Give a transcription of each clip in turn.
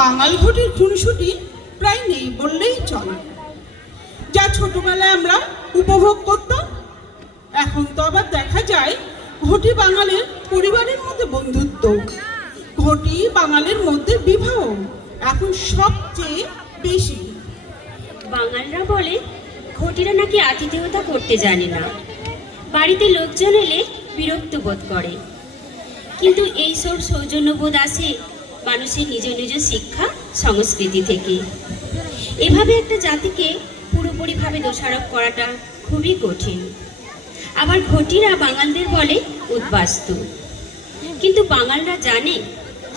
বাঙাল ঘটির খুনসুটি প্রায় নেই বললেই চলে। যা ছোটবেলায় আমরা উপভোগ করতাম, এখন তো আবার দেখা যায় ঘটি বাঙালির পরিবারের মধ্যে বন্ধুত্ব, ঘটি বাঙালির মধ্যে বিবাহ এখন সবচেয়ে বেশি। বাঙালরা বলে ঘটিরা নাকি আতিথেয়তা করতে জানে না, বাড়িতে লোকজন এলে বিরক্ত বোধ করে। কিন্তু এইসব সৌজন্যবোধ আসে মানুষের নিজ নিজ শিক্ষা সংস্কৃতি থেকে। এভাবে একটা জাতিকে পুরোপুরিভাবে দোষারোপ করাটা খুবই কঠিন। আবার ঘটিরা বাঙালদের বলে উদ্বাস্তু, কিন্তু বাঙালরা জানে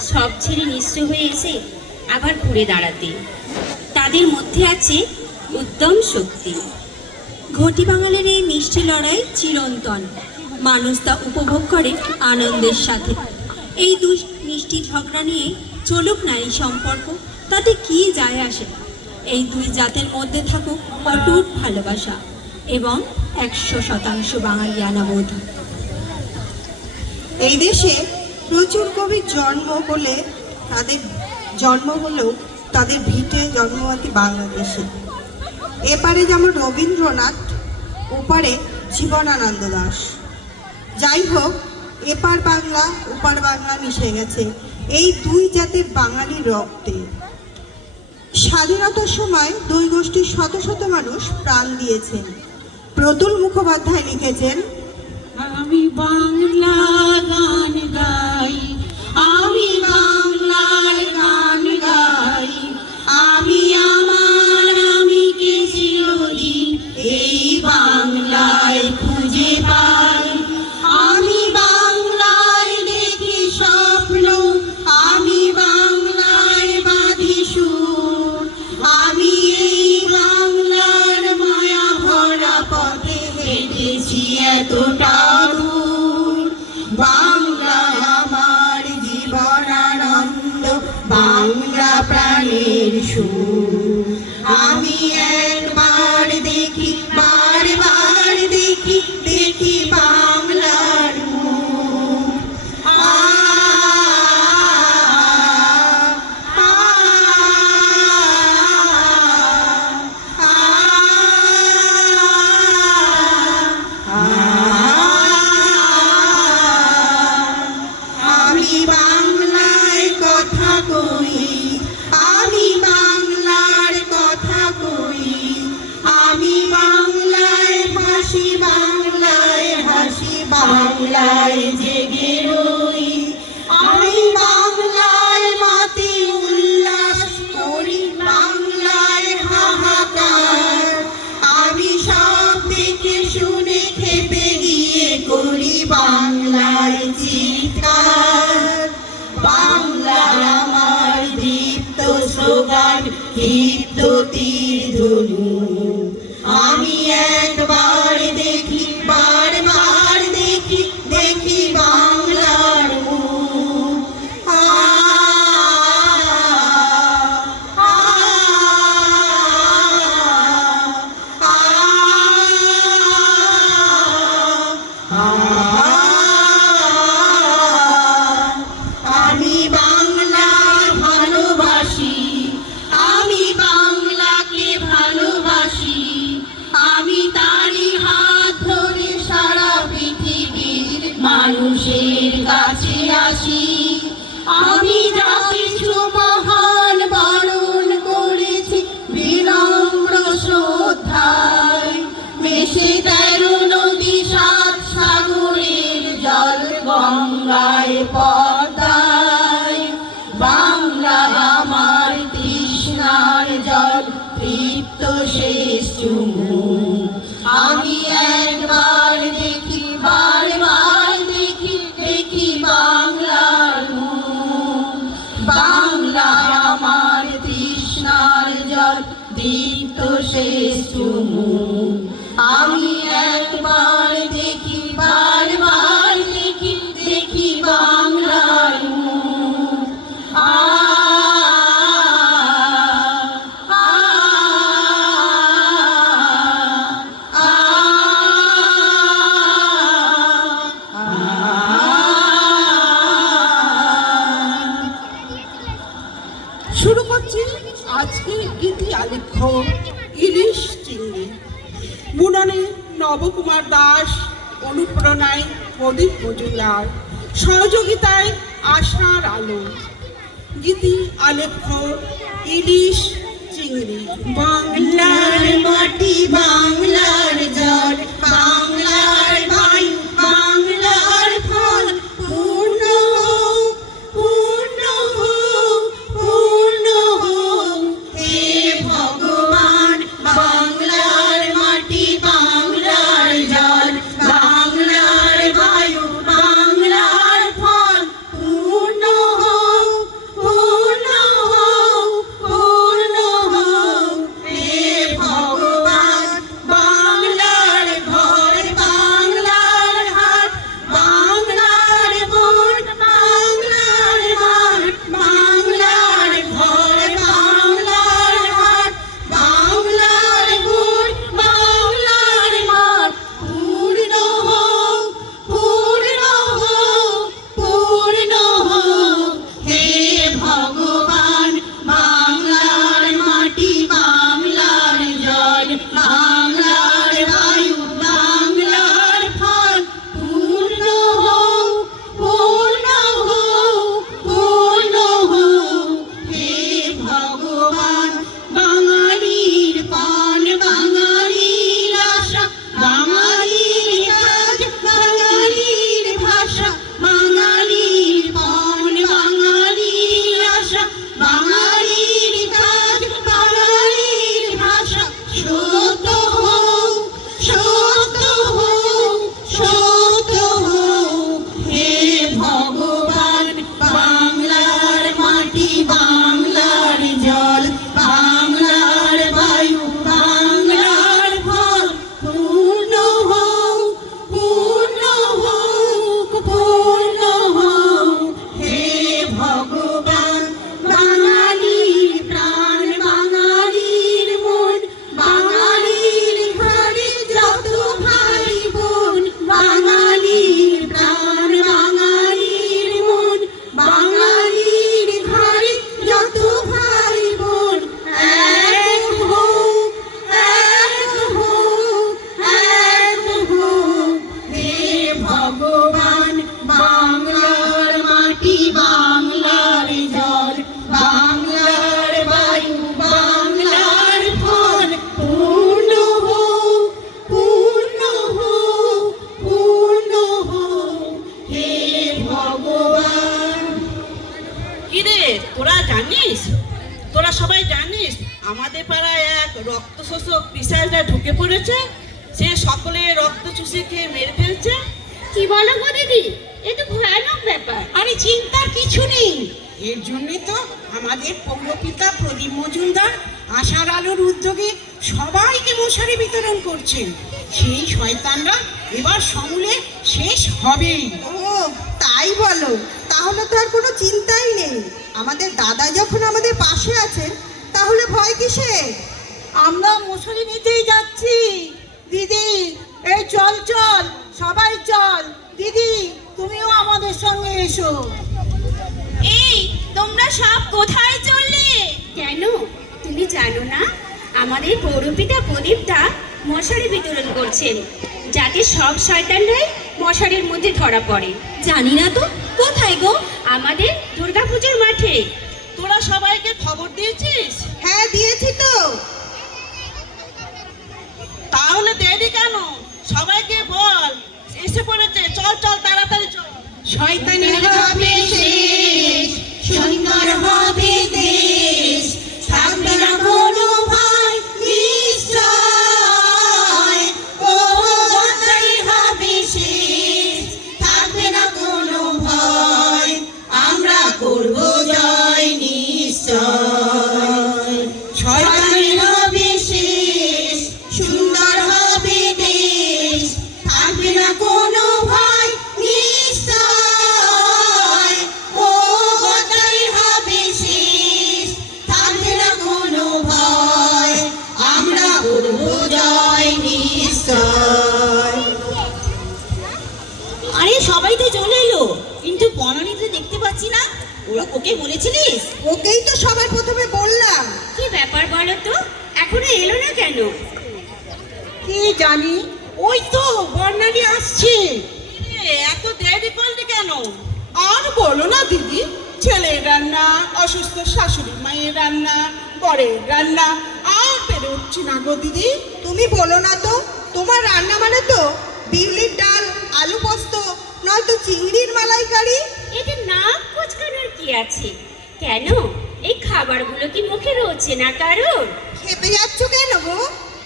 সব ছেড়ে নিঃস্ব হয়ে এসে আবার ঘুরে দাঁড়াতে তাদের মধ্যে আছে উদ্যম শক্তি। ঘটি বাঙালির এই মিষ্টি লড়াই চিরন্তন, মানুষ তা উপভোগ করে আনন্দের সাথে। এই দুই মিষ্টি ঝগড়া নিয়ে চলুক না এই সম্পর্ক, তাতে কি যায় আসে। এই দুই জাতের মধ্যে থাকুক অটুট ভালোবাসা এবং 100% বাঙালিয়ানা বোধ। এই দেশে প্রচুর কবির জন্ম হলে তাদের ভিটে জন্মবতী বাংলাদেশে। এপারে যেমন রবীন্দ্রনাথ, ওপারে জীবনানন্দ দাশ। যাই হোক, এপার বাংলা ওপার বাংলা মিশে গেছে এই দুই জাতের বাঙালির রক্তে। স্বাধীনতার সময় দুই গোষ্ঠীর শত শত মানুষ প্রাণ দিয়েছেন। প্রতুল মুখোপাধ্যায় লিখেছেন, আমি বাংলা গান গাই, আমি বাংলার গান গাই, আমি আমার আমিকে চিরদিন এই বাংলায় খুঁজে পাই। আমি বাংলায় দেখি স্বপ্ন, আমি বাংলায় বাঁধি সুর, আমি এই বাংলার মায়া ভরা পথে হেঁটেছি এতটা দূর। বাংলা আমার জীবনানন্দ, বাংলা প্রাণের সুর। আমি একবার দেখি, বারবার দেখি, দেখি বাংলার মুখ। আমি বাংলায় কথা কই, আমি বাংলার কথা কই, আমি বাংলায় হাসি, বাংলায় হাসি, বাংলায় জেগে রই। আমি বাংলায় মাতি উল্লাস করি, বাংলায় হাহাকার। আমি সব দেখে শুনে খেপে গিয়ে করি বাংলায় চিৎকার। বাংলা আমার দীপ্ত স্লোগান, দীপ্ত তীর ধনু। আমি একবার দেখি, বারবার দেখি, দেখি বাংলার মুখ। আমি বাংলায় ভালোবাসি, আমি বাংলাকে ভালোবাসি, আমি তারই হাত ধরে সারা পৃথিবীর মানুষের কাছে আসি। আমি যা কিছু মহান বরণ করেছি বিনম্র শ্রদ্ধায়, মেশে 13 নদী 7 সাগরের জল গঙ্গায় পদ্মায়। বাংলা আমার তৃষ্ণার জল, তৃপ্ত শেষ চুমুক। আমি একবার দেখি, বারবার দেখি, দেখি বাংলার মুখ। বাংলা আমার তৃষ্ণার জল, দীপ্ত শেষ চুমুক। আমি একবার দেখি, বারবার দেখি, দেখি বাংলার মুখ। শুরু করছি আজকের গীতি আলেখ্য ইলিশ চিংড়ি। বুননে নবকুমার দাস, অনুপ্রেরণায় প্রদীপ মজুমদার, সহযোগিতায় আশার আলো। গীতি আলেখ্য ইলিশ চিংড়ি। বাংলার মাটি, বাংলার জল, বাংলার বায়ু, বাংলার ফল, পূর্ণ হোক, পূর্ণ হোক, পূর্ণ হোক হে ভগবান। বাংলার মাটি, বাংলার জল, বাংলার বায়ু, বাংলার ফল, পূর্ণ হোক, পূর্ণ হোক, পূর্ণ হোক হে ভগবান। বাংলার ঘর, বাংলার হাট, বাংলার বোন, বাংলার মাঠ, বাংলার ঘর, বাংলার হাট, বাংলার বোন, বাংলার মাঠ, পূর্ণ হোক, পূর্ণ হোক, পূর্ণ হোক হে ভগবান। বাংলার মাটি, বাংলার জল, বাংলার বায়ু, বাংলার ফল, পূর্ণ হোক, পূর্ণ হোক, পূর্ণ হোক হে ভগবান। বাঙালির পান, বাঙালির আশা, বাঙালির কাজ, বাঙালির ভাষা, বাঙালির পান, বাঙালির আশা, বাঙালির কাজ, বাঙালির ভাষা, সত্য হোক, সত্য হোক, সত্য হোক হে ভগবান। বাংলার মাটি, বাংলার জল, বাংলার বায়ু, বাংলার ফল, পূর্ণ হোক, পূর্ণ হোক, পূর্ণ হোক হে ভগবান। বাঙালির প্রাণ, বাঙালির মন, বাঙালির ঘরে যত ভাই বোন, বাঙালির প্রাণ, বাঙালির মন, বাঙালির ঘরে যত ভাই বোন, এক হোক, এক হোক, এক হোক হে ভগবান। বাংলার মাটি, বাংলার জল, বাংলার বায়ু, বাংলার ফল, পূর্ণ হোক, পূর্ণ হোক, পূর্ণ হোক হে ভগবান। কিরে তোরা জানিস, তোরা সবাই জানিস আমাদের পাড়ায় এক রক্ত শোষক পিশাচরা ঢুকে পড়েছে। সে সকলে রক্ত চুষে খেয়ে মেরে ফেলছে। কি বলো গো দিদি, এ তো ভয়ানক ব্যাপার। আরে চিন্তার কিছু নেই, এর জন্যে তো আমাদের পৌরপিতা প্রদীপ মজুমদার আশার আলোর উদ্যোগে সবাইকে মশারি বিতরণ করছেন। সেই শয়তানরা এবার সমূলে শেষ হবেই। ও তাই বলো, তাহলে তো আর কোনো চিন্তাই নেই। আমাদের দাদা যখন আমাদের পাশে আছেন, তাহলে ভয় কিসে? আমরা মশারি নিতেই যাচ্ছি। দিদি এই চল চল, সবাই চল। দিদি তুমিও আমাদের সঙ্গে এসো। এই তোমরা সব কোথায় চললে? কেন তুমি জানো না, আমাদের পৌরপিতা প্রদীপটা মশারি বিতরণ করছেন, যাতে সব শয়তানরাই মশারির মধ্যে ধরা পড়ে। জানি না তো, কোথায় গো? আমাদের দুর্গাপুজোর মাঠে। তোরা সবাইকে খবর দিয়েছিস? হ্যাঁ দিয়েছি তো। তাহলে দেরি কেন? সবাইকে বল এসে পড়েছে, চল চল তাড়াতাড়ি চল। শয়তানের হবে শেষ, সুন্দর হবে দেশ, থাকবে না কোনো ভয় নিশ্চয়। ও তাই হবে শেষ, থাকবে না কোনো ভয়, আমরা করব জয় নিশ্চয়। শয়তানের হবে শেষ, সুন্দর হবে দেশ, থাকবে না কোনো ভয় নিশ্চয়। ও ওকে বলেছিলিস? ওকেই তো সবার প্রথমে বললাম। কি ব্যাপার বলো তো, এখনো এলো না কেন? কি জানি, ওই তো বর্ণালী আসছে। কিরে, এত দেরি করলি কেন? আর বলো না দিদি, ছেলের রান্না, অসুস্থ শাশুড়ি মায়ের রান্না, বরের রান্না, আর পেরে উঠছি না গো দিদি। তুমি বলো না তো, তোমার রান্না মানে তো বিউলির ডাল, আলু পোস্ত, নয়তো চিংড়ির মালাইকারি। এতে নাক কুচকানোর কি আছে? কেন, এই খাবারগুলো কি মুখে রোচে না কারোর? খেপে যাচ্ছ কেন গো?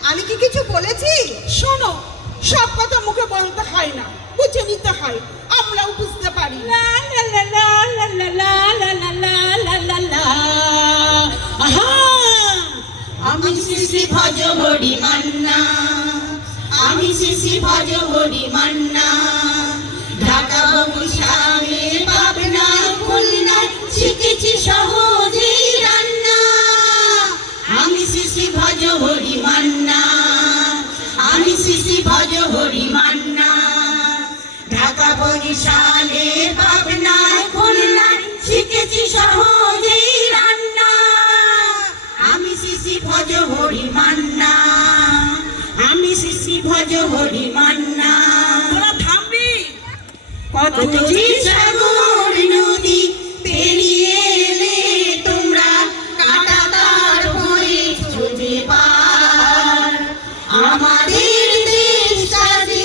আমি কি কিছু বলেছি? শোনো, সব কথা মুখে বলতে হয় না, বুঝে নিতে হয়, আমরাও বুঝতে পারি। লা লা লা লা লা লা লা লা লা লা লা লা লা। আহা! আমি শ্রী ভজ হরি মান্না, আমি শ্রী ভজ হরি মান্না। ঢাকা বগুড়ায় পাবনায় খুলনায় শিখেছি সহজেই রান্না। আমি শ্রী ভজ হরি মান্না, আমি শ্রী ভজ হরি মান্না। ঢাকা বরিশালে পাবনায় খুলনায় শিখেছি সহজেই রান্না। আমি শ্রী ভজ হরি মান্না, আমি শ্রী ভজ হরি মান্না। তোরা থামবি? কত যে সাগর নদী পেরিয়ে এলে তোমরা, কাঁটা তার হয়েছো যে পার। আমাদের দেশটা যে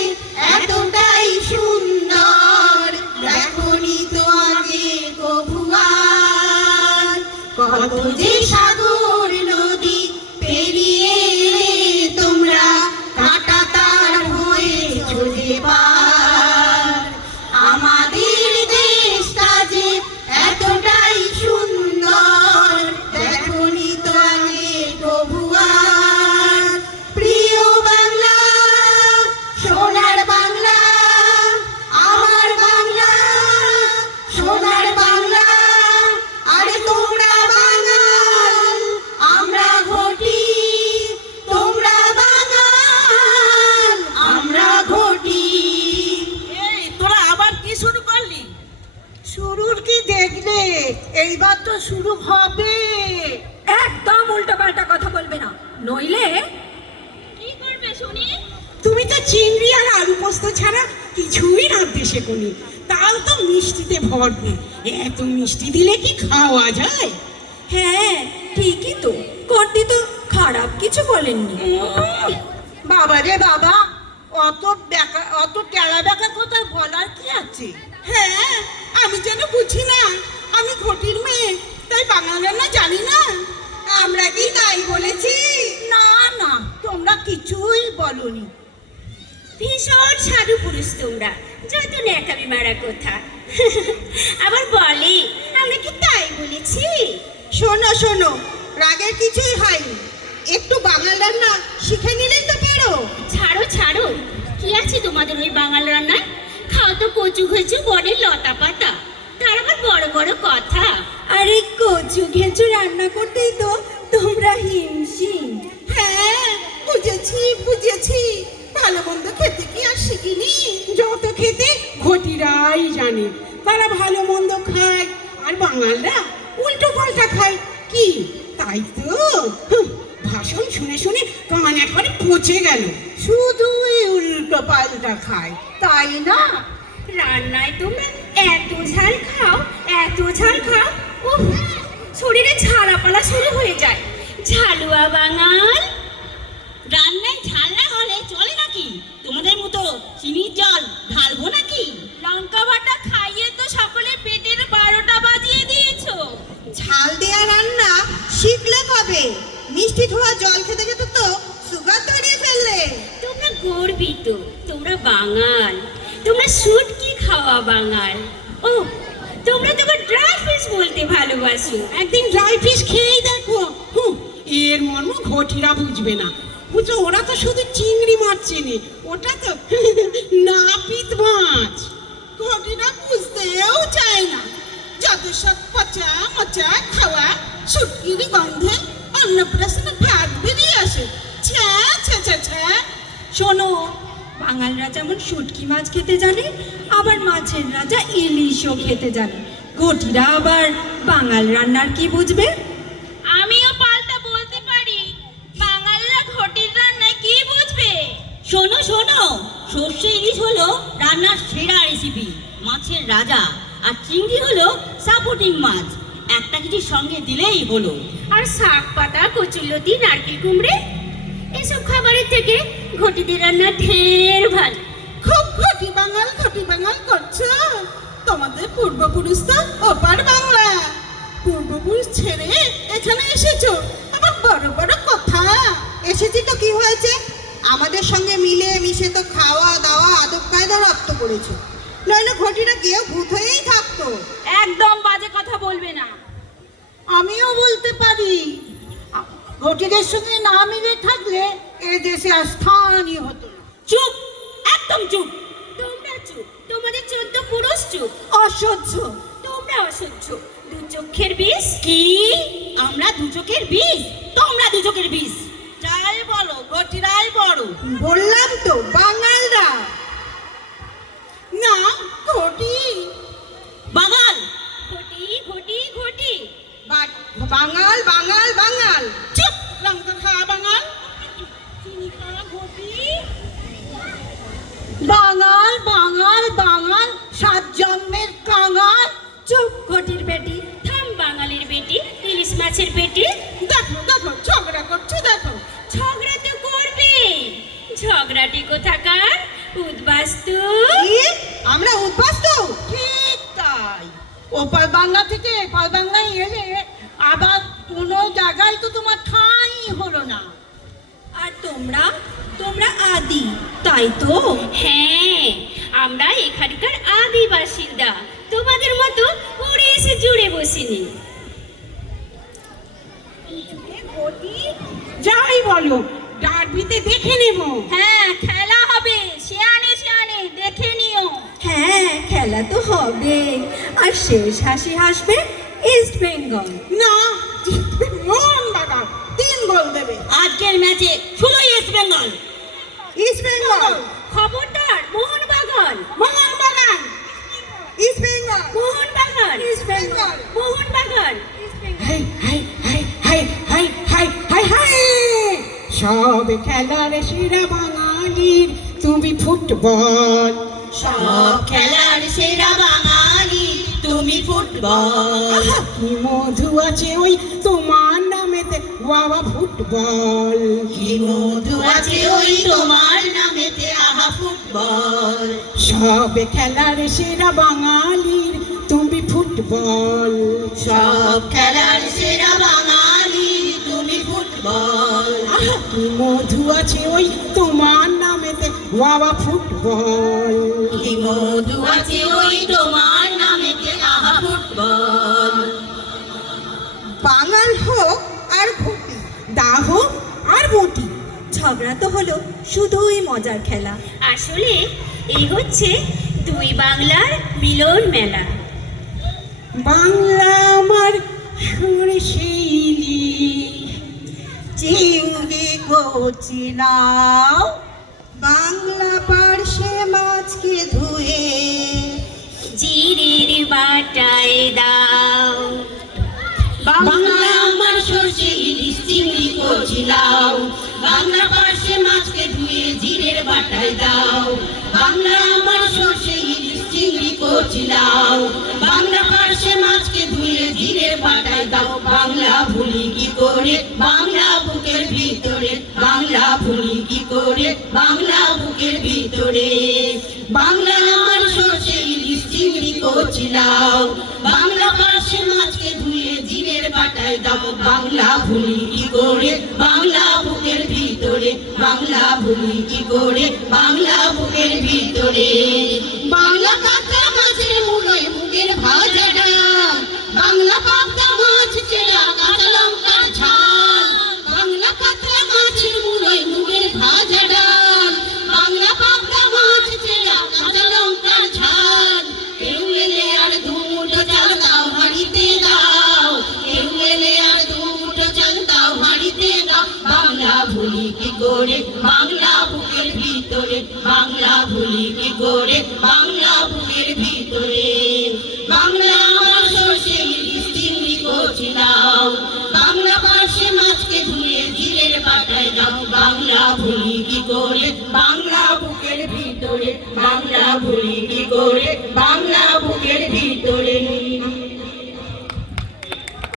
এতটাই সুন্দর, দেখোনি তো আগে কভু আর। কত যে সাগর নদী পেরিয়ে এলে তোমরা, কাঁটা তার হয়েছো যে পার। আমাদের দেশটা যে এতটাই সুন্দর, দেখোনি তো আগে কভু আর। প্রিয় বাংলা, সোনার বাংলা, আমার বাংলা, সোনার বাংলা। আরে তোমরা বাঙাল, আমরা ঘটি, তোমরা বাঙাল, আমরা ঘটি। এই, তোরা আবার কি শুরু করলি? শুরুর কি দেখলে? এইবার তো শুরু হবে। একদম উল্টোপাল্টা কথা বলবে না, নইলে কি করবে শুনি? তুমি তো চিংড়ি আর আলু পোস্ত ছাড়া কিছুই রাঁধতে শেখোনি, তাও তো মিষ্টিতে ভরপুর। এত মিষ্টি দিলে কি খাওয়া যায়? হ্যাঁ ঠিকই তো, কর্তি তো খারাপ কিছু বলেননি। বাবা রে বাবা, অত টেরা বেকা কথা বলার কি আছে? হ্যাঁ, আমি যেন বুঝি না, আমি ঘটির মেয়ে, তাই বাংলা রান্না জানি না। আমরা কি তাই বলেছি? না না, তোমরা কিছুই বলনি। ভীষণ সাধু পুরুষ তোমরা, যত ন্যাকামি মারা কথা। আবার বলে আমরা কি তাই বলেছি? শোনো শোনো, রাগের কিছুই হয়নি, একটু বাঙাল রান্না শিখে নিলেই তো পারো। ছাড়ো ছাড়ো, কি আছে তোমাদের ওই বাঙাল রান্নায়? খাও তো কচু ঘেঁচু বনের লতা পাতা, তার আবার বড় বড় কথা। আরে কচু ঘেঁচু রান্না করতেই তো তোমরা হিমশিম। হ্যাঁ, বুঝেছি বুঝেছি, ভালো মন্দ খেতে কি আর শিখিনি? যত খেতে ঘটিরাই জানে, তারা ভালো মন্দ খায় আর বাঙালরা উল্টো পাল্টা খায়। কি তাই তো? ভাষণ শুনে শুনে কান একবারে পচে গেল। শুধুই উল্টো পাল্টা খায়, তাই না? রান্নায় তোমরা এত ঝাল খাও, এত ঝাল খাও, উফ, শরীরে ঝালাপালা শুরু হয়ে যায়। ঝালুয়া বাঙাল। রান্নায় ঝাল না হলে চলে নাকি? তোমাদের মতো চিনির জল ঢালবো নাকি? লঙ্কা বাটা খাইয়ে তো সকলের পেটের 12টা বাজিয়ে দিয়েছো। ঝাল দেয়া রান্না শিখলে কবে? মিষ্টি ধোয়া জল খেতে খেতে তো সুগার ধরিয়ে ফেললে। তোমরা গর্বিত, তোমরা বাঙাল, তোমরা শুটকি খাওয়া বাঙাল। ও, তোমরা তো ড্রাই ফিশ বলতে ভালোবাসো। একদিন ড্রাই ফিশ খেয়েই দেখো। এর মর্ম ঘটিরা বুঝবে না। বুঝো, ওরা তো শুধু চিংড়ি মাছ চেনে, ওটা তো নাপিত মাছ। ঘটিরা বুঝতেও চায় না, যত সব পচা মচা খাওয়া, শুটকির গন্ধে অন্নপ্রাশনে ভাত বেরিয়ে আসে। ছ্যা ছ্যা ছ্যা ছ্যা। শোনো, বাঙালরা যেমন শুটকি মাছ খেতে জানে, আবার মাছের রাজা ইলিশও খেতে জানে। ঘটিরা আবার বাঙাল রান্নার কি বুঝবে? আমিও পাল্টা বলতে পারি, বাঙালিরা ঘটির রান্নায় কি বুঝবে? শোনো শোনো, সর্ষে ইলিশ হলো রান্নার সেরা রেসিপি, মাছের রাজা। আর চিংড়ি হলো সাপোর্টিং মাছ, একটা কিছুর সঙ্গে দিলেই হলো। আর শাক পাতা, কচুলতি, নারকেল কুমড়ে, এসব খাবারের থেকে ঘটিদের রান্না ঢের ভালো। খুব ঘটি বাঙাল করছো। তোমাদের পূর্বপুরুষ তো ওপার বাংলা, পূর্বপুরুষ ছেড়ে এখানে এসেছো, আবার বড় বড় কথা। এসেছি তো কি হয়েছে, আমাদের সঙ্গে মিলে মিশে তো খাওয়া দাওয়া আদব কায়দা রপ্ত করেছো, নইলে ঘটিটা কেউ ভূত হয়েই থাকতো। একদম বাজে কথা বলবে না। আমিও বলতে পারি, ঘটিদের সঙ্গে না মিলে থাকলে এ দেশে আর স্থানই হতো না। চুপ, একদম চুপ। তোমরা চুপ, তোমাদের 14 পুরুষ চুপ। অসহ্য। তোমরা অসহ্য, দু চোখের বিষ। কি? আমরা দু চোখের বিষ? তোমরা দু চোখের বিষ? যাই বলো, ঘটিরাই বড়। বললাম তো বাঙালরা। না, ঘটি বাঙাল। ঘটি ঘটি ঘটি। বাঙাল বাঙাল বাঙাল। চুপ, লঙ্কা খাওয়া বাঙাল। বাঙাল বাঙাল বাঙাল, 7 জন্মের কাঙাল। চুপ ঘটির বেটি। থাম বাঙালির বেটি, ইলিশ মাছের পেটি। দেখো ঝগড়া করছো, দেখো। ঝগড়া তো করবে, ঝগড়াটি কোথাকার উদ্বাস্তু। কি? আমরা উদ্বাস্ত? ঠিক তাই, ওপার বাংলা থেকে এপার বাংলায় এলে আবার কোনো জায়গায় তো তোমার ঠাঁই হলো না। আর তোমরা তোমরা আদি, তাই তো? হ্যাঁ, আমরা এখানকার আদি বাসিন্দা, তোমাদের মতো উড়ে এসে জুড়ে বসিনি। যাই বলো, ডার্বিতে দেখে নেব। হ্যাঁ, খেলা হবে, শিয়ানে শিয়ানে দেখে নিও। হ্যাঁ, খেলা তো হবে। আর শেষ হাসি হাসবে ইস্ট বেঙ্গল। না, মোহনবাগান 3 গোল দেবে। আজকের ম্যাচে শুধুই ইস্ট বেঙ্গল। ইস্ট বেঙ্গল। খবরদার, Mohun Bagan Mohun Bagan. East Bengal. Mohun Bagan east Bengal. Mohun Bagan. High high high high high high high high, সব খেলার সেরা বাঙালির তুমি ফুটবল। সব খেলার সেরা বাঙালি তুমি ফুটবল। কি মধু আছে ওই তোমার নামেতে বাবা ফুটবল। কি মধু আছে ওই তোমার নামেতে আহা ফুটবল। সব খেলার সেরা বাঙালির তুমি ফুটবল। সব খেলার সেরা বাঙালি তুমি ফুটবল। কি মধু আছে ওই তোমার নামেতে বাবা ফুটবল। কি মধু আছে ওই তোমার নামেতে আহা ফুটবল। বাঙাল হোক আর ঘটি, দাহ আর বটি, ঝগড়া তো হলো শুধুই মজার খেলা। আসলে এই হচ্ছে দুই বাংলার মিলন মেলা। বাংলা আমার সরষে ইলিশ, চিংড়ি কচি নাও, বাংলা পার্শে মাছকে ধুয়ে জিরির বাটায় দাও। বাংলা আমার সরষে ইলিশ চিংড়ি কচি লাউ। বাংলা পার্শে মাছকে ধুয়ে জিরের বাটায় দাও। বাংলা আমার সরষে ইলিশ চিংড়ি কচি লাউ। বাংলা পার্শে মাছকে ধুয়ে জিরের বাটায় দাও। বাংলা ভুলি কি করে বাংলা বুকের ভিতরে, বাংলা ভুলি কি করে বাংলা বুকের ভিতরে। বাংলা আমার সরষে ইলিশ চিংড়ি কচি লাউ। বাংলা পার্শে মাছকে ধুয়ে জিরের বাটায় দাও। বাংলা ভুলি কি করে বাংলা বুকের ভিতরে, বাংলা ভুলি কি করে বাংলা বুকের ভিতরে। বাংলা কাঁচা মাছের মুড়োয় মুগের ভাজা ডাল। বাংলা পাবদা মাছ চেরা কাঁচা লঙ্কার ঝাল। বাংলা কাঁচা মাছের মুড়োয় মুগের ভাজা ডাল। বাংলা পাবদা মাছ চেরা কাঁচা লঙ্কার ঝাল। কেউ এলে আর দুমুঠো চাল দাও হাঁড়িতে দাও। কেউ এলে আর দুমুঠো চাল দাও হাঁড়িতে দাও। বাংলা ভুলি কি করে বাংলা বুকের ভিতরে, বাংলা ভুলি কি করে বাংলা বুকের ভিতরে। বাংলা আমার পাঠায় দাও বাংলা ভুলি কি করে বাংলা বুকের ভিতরে বাংলা ভুলি কি করে